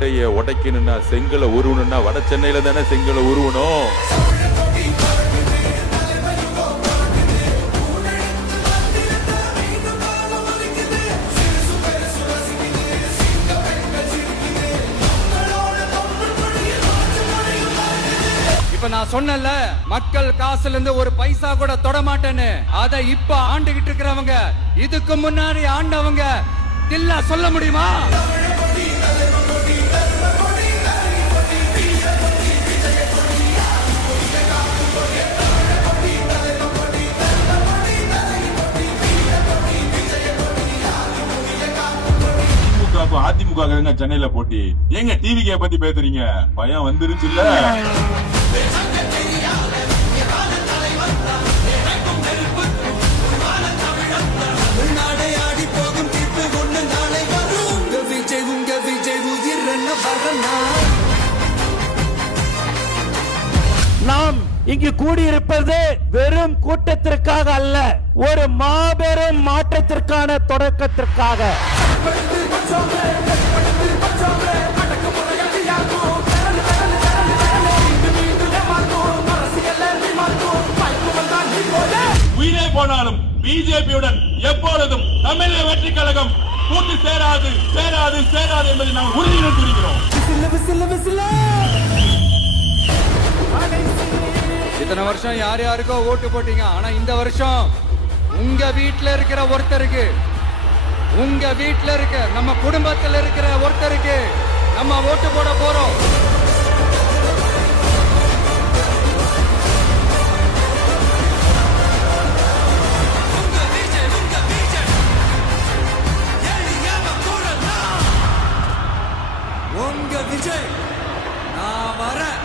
கோட்டையை உடைக்கணும்னா செங்கலை உருவணும்னா வட சென்னையில தானே செங்கலை உருவணும். இப்ப நான் சொன்னல மக்கள் காசுல இருந்து ஒரு பைசா கூட தொட மாட்டேன்னு, அத இப்ப ஆண்டுகிட்டு இருக்கிறவங்க இதுக்கு முன்னாடி ஆண்டவங்க தில்லா சொல்ல முடியுமா? அதிமுக சென்னையில போட்டி எங்க டிவிக்கே பத்தி பேசுறீங்க? பயம் வந்துருச்சு இல்ல? நாம் இங்கு கூடியிருப்பது வெறும் கூட்டத்திற்காக அல்ல, ஒரு மாபெரும் மாற்றத்திற்கான தொடக்கத்திற்காக. உயிரே போனாலும் பிஜேபியுடன் எப்பொழுதும் தமிழக வெற்றி கழகம் கூட்டு சேராது சேராது சேராது என்பதை நாம் உறுதியுடன் கூறுகிறோம். இத்தனை வருஷம் யார் யாருக்கோ ஓட்டு போட்டீங்க, ஆனா இந்த வருஷம் உங்க வீட்டுல இருக்கிற ஒருத்தருக்கு, உங்க வீட்டுல இருக்க நம்ம குடும்பத்தில் இருக்கிற ஒருத்தருக்கு நம்ம ஓட்டு போட போறோம். உங்க விஜய் நான் வரேன்.